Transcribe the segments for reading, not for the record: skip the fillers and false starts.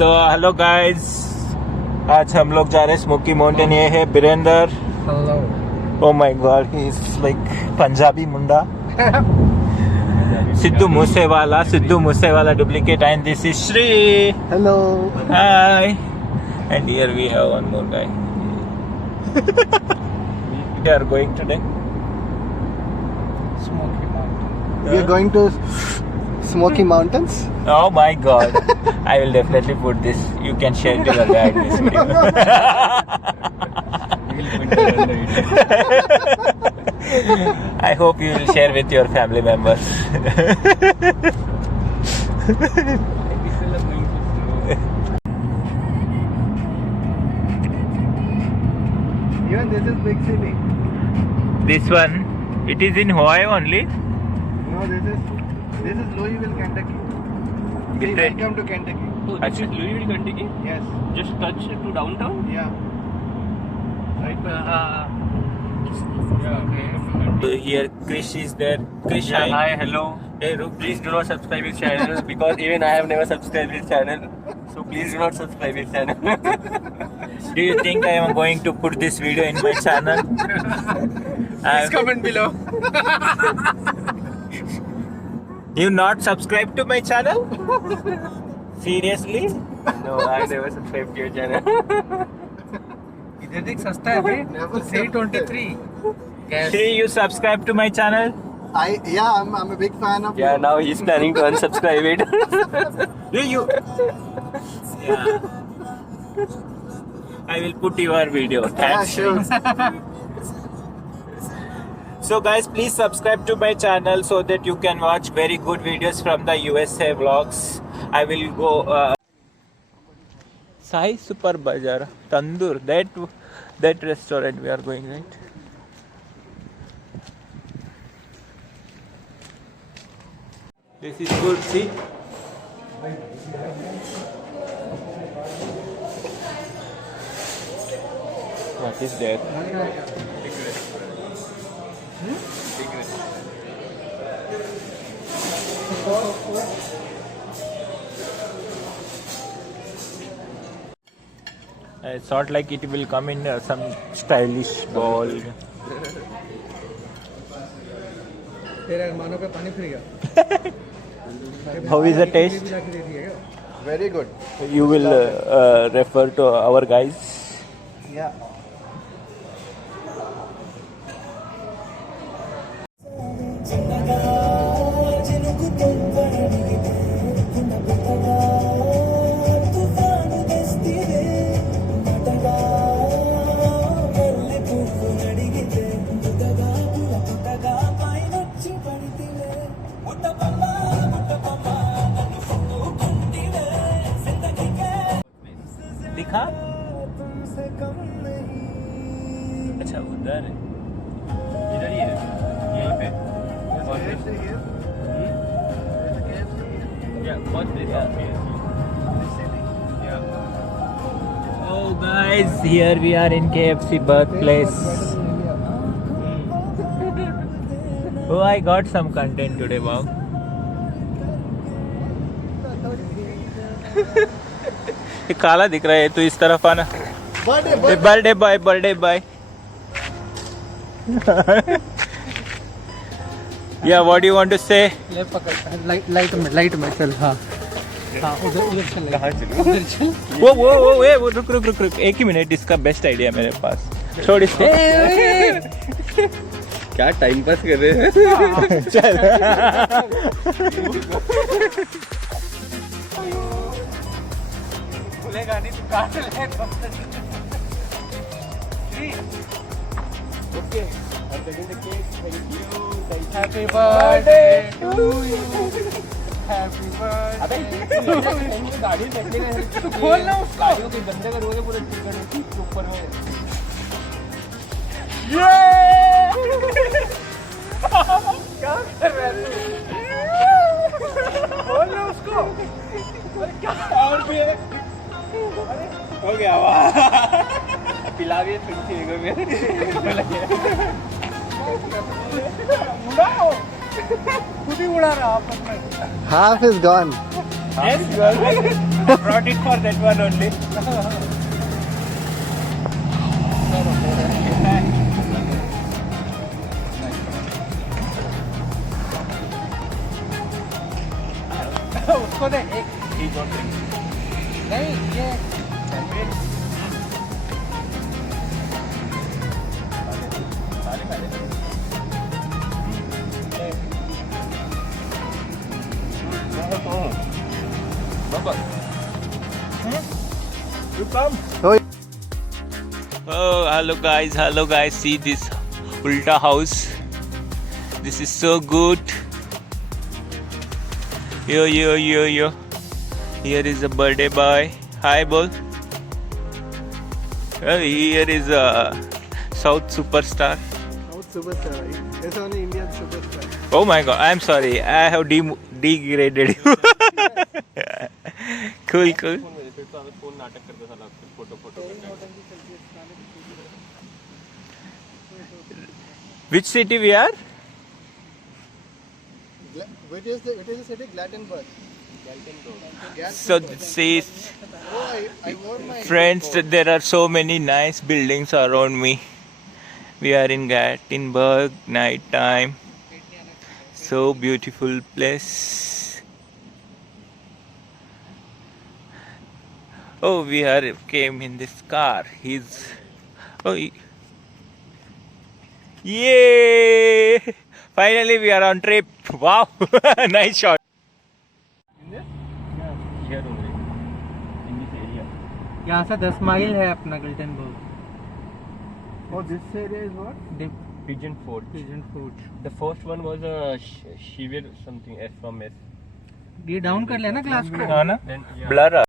So hello guys, आज हम लोग जा रहे हैं स्मोकी माउंटेन. ये है Birender. Hello. Oh my god, he is like Punjabi Munda. Sidhu Moosewala duplicate, and this is Shri. Hello. Hi. And here we have one more guy. We are going today. Smoky Mountain. We are going to Smoky Mountains. Oh my god. I will definitely put this. You can share to your guide this video. I hope you will share with your family members. Even this is big city. This one, it is in Hawaii only. No, this is Louisville, Kentucky. Hey, welcome to Kentucky. Oh, this is Louisville, Kentucky? Yes. Just touch to downtown? Yeah. Right. Yeah, okay. Here Krish is there. Krish, Yeah, hi. hi, hello. Hey, Rup. Please do not subscribe his channel because even I have never subscribed his channel. So please do not subscribe his channel. Do you think I am going to put this video in my channel? Please comment below. You not subscribe to my channel? Seriously? No, I never subscribed to your channel. इधर देख सस्ता है भाई. 323. Yes. Shri, you subscribe to my channel? I'm a big fan of. Yeah, now he's planning to unsubscribe it. You. Yeah. I will put your video. Yeah, Thanks. sure. So guys, please subscribe to my channel so that you can watch very good videos from the USA vlogs. I will go Sai Super Bazaar Tandoor, that restaurant we are going, right? This is good, see? What is that? I thought like it will come in some stylish bowl. तेरे मानो पे पानी फिर गया. How is the taste? Very good. You will refer to our guys. Yeah. दिखा? अच्छा उधर है. इधर ही है, यहीं पे. Yeah, what is that? Yeah. Oh guys, here we are in KFC birthplace. Oh, I got some content today, wow. ये काला दिख रहा है, तो इस तरफ आना. Birthday boy. Yeah, what do you want to say? ले पकड़. लाइट में चल. हाँ उधर चल. कहाँ चलूँ? उधर चल. वो रुक. एक ही मिनट, इसका बेस्ट आइडिया मेरे पास. छोड़ इसको. क्या टाइम पास कर रहे हैं? चल. भूलेगा नहीं तू काट ले. Okay. I'm taking the cake. Thank you. Happy birthday to you. Happy birthday. अबे गाड़ी बैठने का तू खोल ना उसको. गाड़ियों के गंदे करोगे पूरे टिकट ऊपर में. क्या कर रहा है तू? खोल ना उसको. क्या और भी है. हो गया वाह. पिला भी थोड़ी मेरे. उड़ाओ. खुद ही उड़ा रहा आपस में. Half is gone. Yes, girl. I brought it for that one only. उसको दे एक He don't drink. नहीं ये You come. Oh, hello guys, see this Ulta house. This is so good. Yo. Here is a birthday boy. Hi, bol. Oh, here is a South superstar. South superstar. It's only Indian superstar. Oh my god, I'm sorry. I have degraded you. Cool. Which city we are? Which is the city? Glattenburg. So see, Oh, I wore my friends, there are so many nice buildings around me. We are in Gothenburg, night time. So beautiful place. Oh, we came in this car. Yay! Finally, we are on trip. Wow, nice shot. Here only. In this area. यहाँ से 10 mile है अपना गल्टनबर्ग. Oh, this area is what? Pigeon Fort. Pigeon Fort. The first one was a Shivir something S from S. ये down कर लेना glass को. हाँ ना? Then yeah. Blur.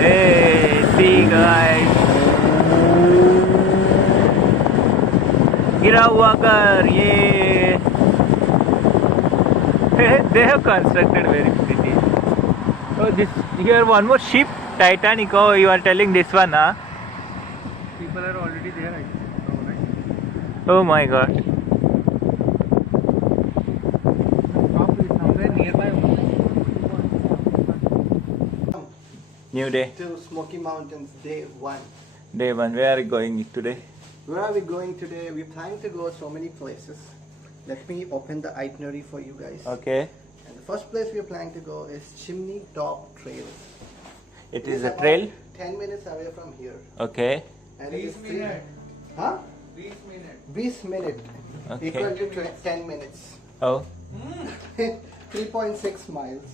Hey, see guys. गिरा हुआ घर ये. They have constructed very pretty. Oh, this here one more ship, Titanic. Oh, you are telling this one, huh? People are already there, I think. Right? Oh my god. Stop is somewhere nearby. New day, To Smoky Mountains, day 1. day one. Where are you going today? Where are we going today? We're planning to go so many places. Let me open the itinerary for you guys. Okay. And the first place we're planning to go is Chimney Top Trail. It is a trail. 10 minutes away from here. Okay. And it is 3 minutes. Huh? 20 minutes. Okay. Equal to 10 minutes. Oh. 3.6 miles.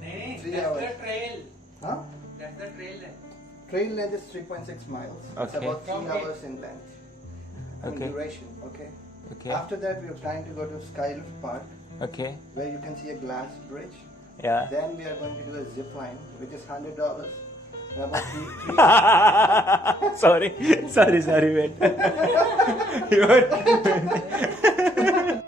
3 hours. That's the trail. Huh? That's the trail. Trail length is 3.6 miles. It's Okay. about 3 hours in length. Okay. Duration. Okay. Okay. After that, we are planning to go to Skylift Park, Okay. where you can see a glass bridge. Yeah. Then we are going to do a zip line, which is $100. And about sorry, wait.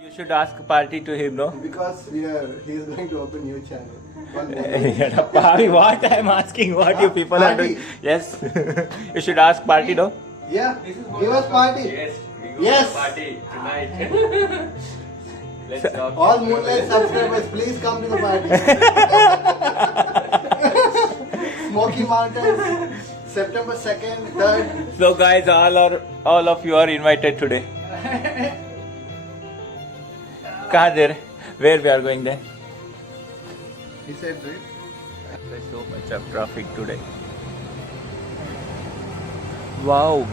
You should ask party to him, no? because he is going to open new channel. One more. Party, what I'm asking, what you people are doing? Party. Yes. You should ask party, no? Yeah, give us party. Yes. We go Yes. to party tonight. Let's talk. All Moonlight subscribers, please come to the party. Smoky Mountains, September 2nd, 3rd. So guys, all of you are invited today. कहाँ दे रहे? Where we are going then? He said, right? There's so much of traffic today. Wow.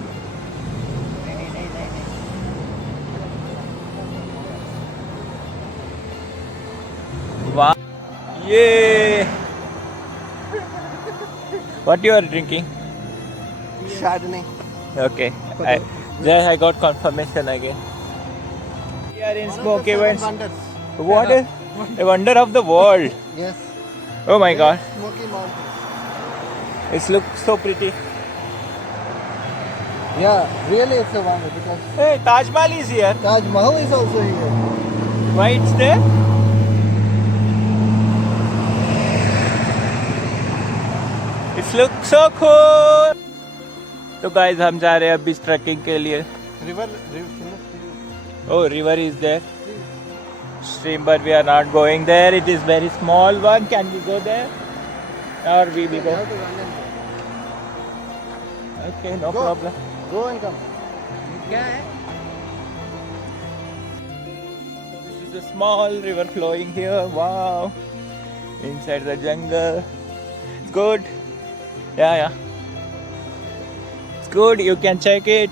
Wow. Yay. What you are drinking? Chardonnay. Okay. There I got confirmation again. We are in Smokey Mountains. What is a wonder of the world? Yes. Oh my god. Smoky Mountains. It looks so pretty. Yeah, really it's a wonder because Hey, Taj Mahal is here. Taj Mahal is also here. Why it's there? It looks so cool. तो guys हम जा रहे हैं अभी trekking के लिए. River. Oh, river is there. stream, but we are not going there. It is very small one. Can we go there? Or we will You go? have to run and go. Okay, no Go. problem. Go and come. क्या है? This is a small river flowing here. Wow. Inside the jungle. It's good. Yeah. It's good. You can check it.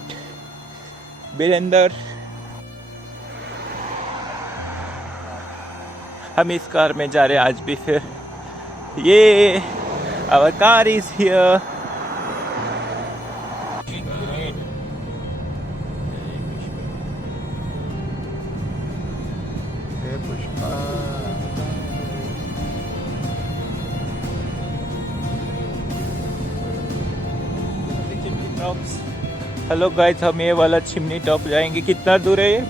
Birender. हम इस car में जा रहे हैं आज भी फिर. ये our car is here. Hey Pushpa. Hello guys, हम ये वाला चिमनी टॉप जाएंगे. कितना दूर है ये?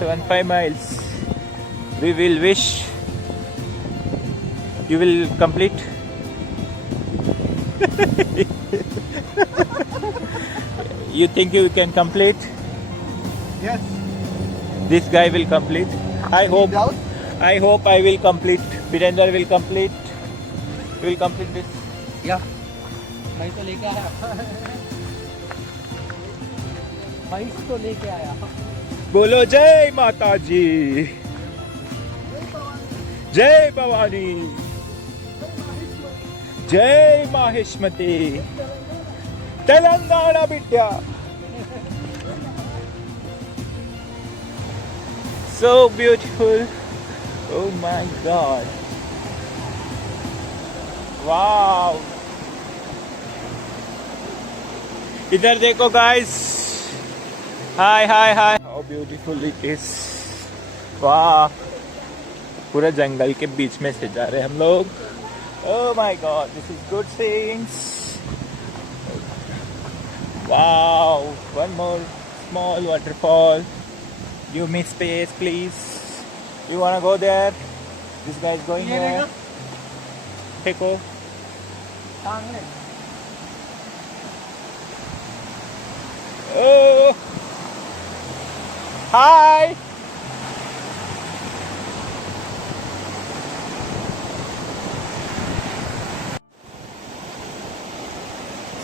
75 miles. We will wish you will complete. You think you can complete? Yes. This guy will complete. I hope. Doubt? I hope I will complete. Virender will complete. You will complete this. Yeah. भाई तो लेके आया. भाई तो लेके आया. बोलो जय माता जी. जय भवानी. जय माहेश्मती. Telangana बिड्डा. So beautiful. Oh my God. Wow. इधर देखो guys. Hi. How beautiful it is. वाह. पूरा जंगल के बीच में से जा रहे हैं हम लोग. Oh my God, this is good scenes. Wow, one more small waterfall. Give me space, please. You wanna go there? This guy is going there. Take off. Oh, hi.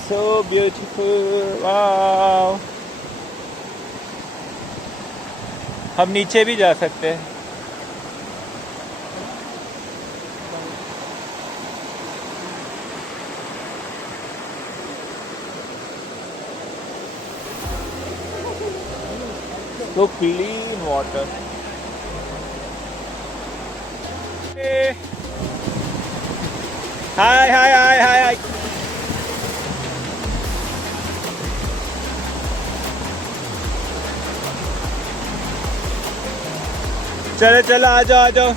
So beautiful. Wow. हम नीचे भी जा सकते हैं. So clean water. Hey. Hi. चलो आ जाओ.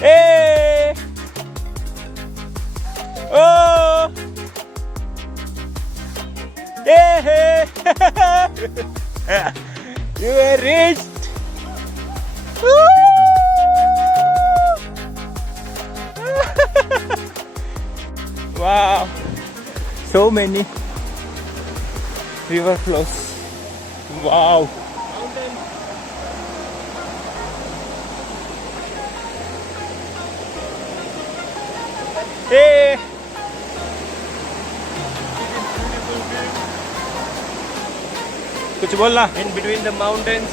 Hey! Oh! Hey! You were reached! Woo! Wow! So many river flows. Wow! Hey! कुछ बोलना? In between the mountains.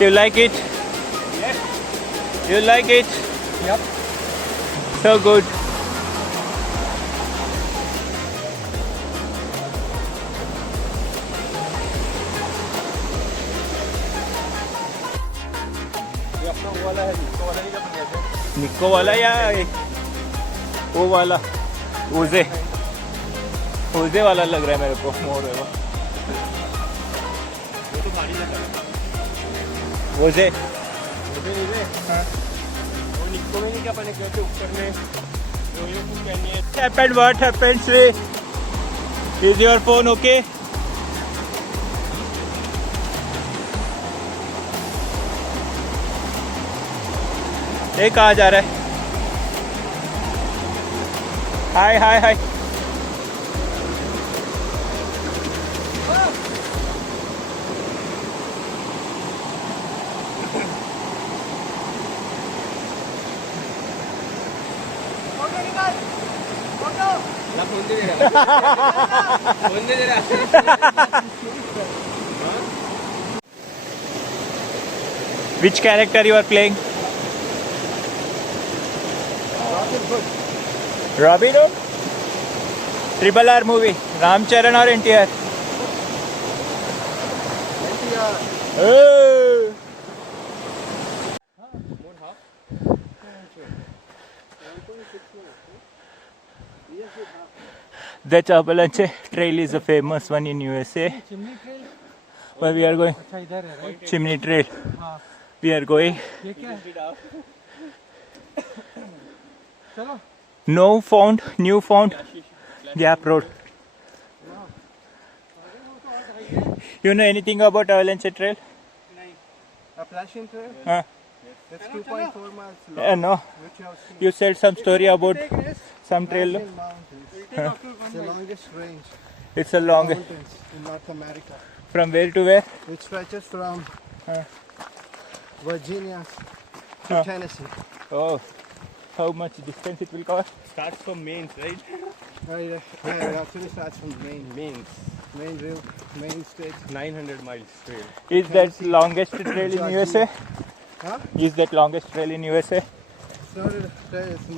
You like it? Yes. You like it? Yep. So good. ये अपना वो वाला है, इसको वाला नहीं कर सकते. निक्को वाला या वो वाला? ओजे वाला लग रहा है मेरे को. मोर है वो. वो तो भारी लग रहा है. ओजे. मुझे नहीं दे. हाँ. वो निक्को में नहीं क्या बने कैसे ऊपर में यो कुछ कहनी है. What happened, Sri? Is your phone okay? ये कहाँ जा रहा है? हाय. फोन दे जरा फोन दे जरा Which character you are playing? Robin Hood? Triple R movie. Ramcharan or NTR? Oh. The Chapalanche trail is a famous one in USA. Where we are going? Chimney Trail. We are going. New found Gap Road. You know anything about Avalanche Trail? Appalachian Trail? Huh? That's 2.4 miles long. No. Which you have seen. You said some story about some trail. Appalachian Mountains. It's the longest range It's a long. mountains in North America, From where to where? which stretches from Huh. Virginia to Huh. Tennessee. Oh, how much distance it will cover? Starts from mains, right? It actually starts from Maine state. 900 miles trail. Is that longest trail in USA? Huh? Is that longest trail in USA? It's not a trail, it's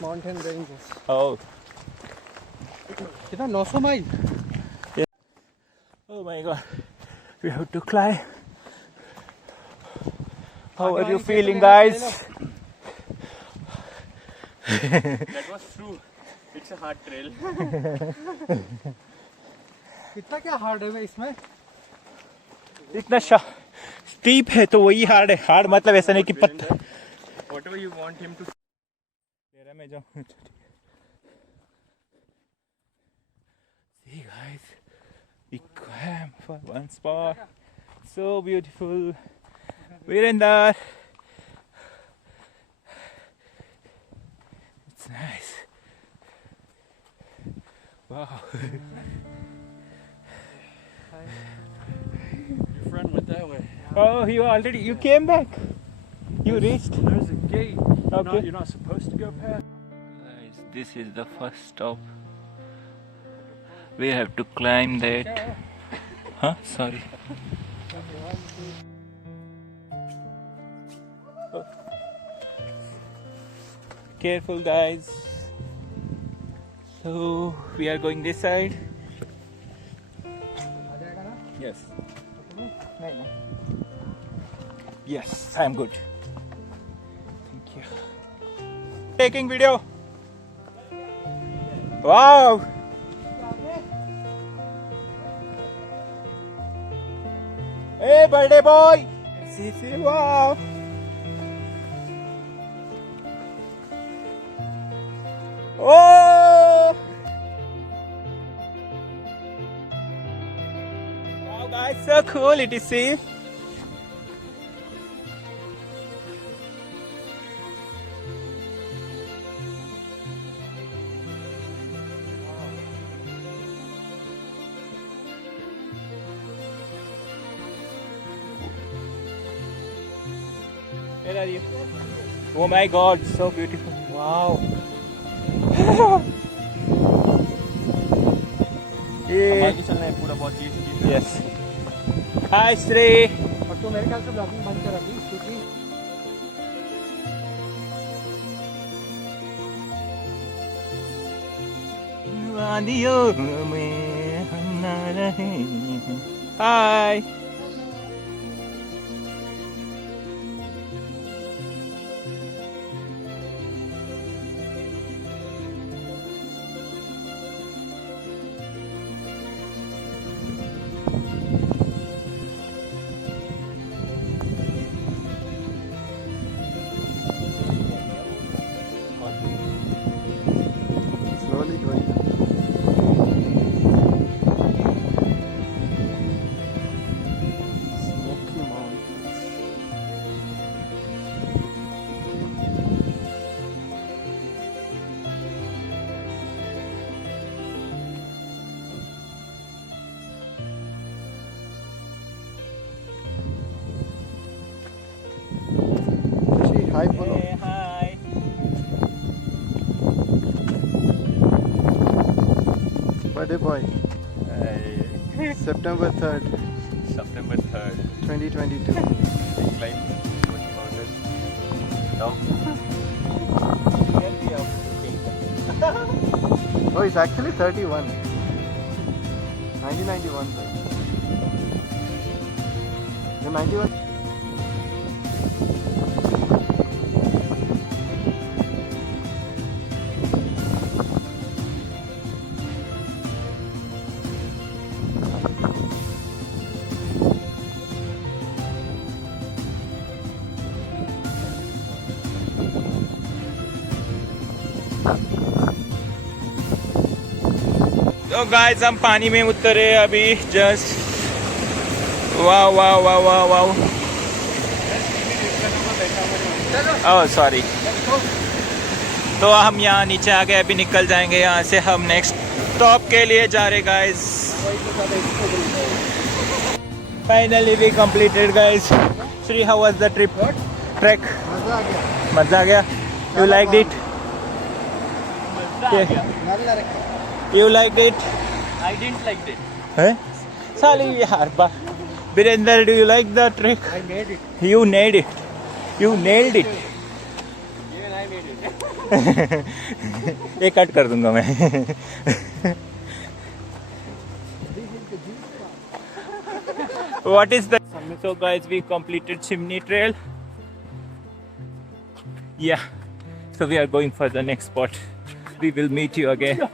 mountain ranges. Oh. कितना 900 mile? Oh my god. We have to climb. How are you feeling, guys? That was true. It's a hard trail. कितना क्या hard है इसमें? इतना steep है तो वही hard है. हार्ड मतलब ऐसा नहीं कि पत्थर. Whatever you want him to. तेरा मैं जाऊँ. See guys, we camp for one spot. So beautiful. Virender. It's nice. Wow. Your friend went that way. Oh, you came back. You reached. There's a gate. Okay. You're not supposed to go past. Guys, this is the first stop. We have to climb that. Huh? Sorry. Oh. Careful, guys. So we are going this side. Yes. Yes, I'm good. Thank you. Taking video. Wow. Hey, birthday boy. See, wow. Oh. Wow, guys, so cool it is. See. Where are you? Oh my god, so beautiful. Wow. Yeah. Yes. Hi Sri. और तो मेरे ख्याल से blogging बंद कर अभी क्योंकि वादियों में हम ना रहे. Hi. slowly going. Smoky Mountains. Hi, Polo. Hey, hi. birthday boy. September 3rd, September 3rd. 2022. Climb 40 mountains. No. Oh, it's actually 31. 1991. The 91. तो गाइस हम पानी में उतरे अभी जस्ट। वाह वाह वाह वाह वाह। Oh sorry. तो हम यहाँ नीचे आ गए, अभी निकल जाएंगे यहाँ से। हम नेक्स्ट स्टॉप के लिए जा रहे guys. Finally we completed guys. Shree how was the trip? Trek मजा आ गया। You like it? You liked it? I didn't like it. Huh? Sali yaar ba. Virender, do you like the trick? I made it. You nailed it. You nailed it. Even I made it. ये cut कर दूंगा मैं। What is the? So guys, we completed Chimney Trail. Yeah. So we are going for the next spot. We will meet you again.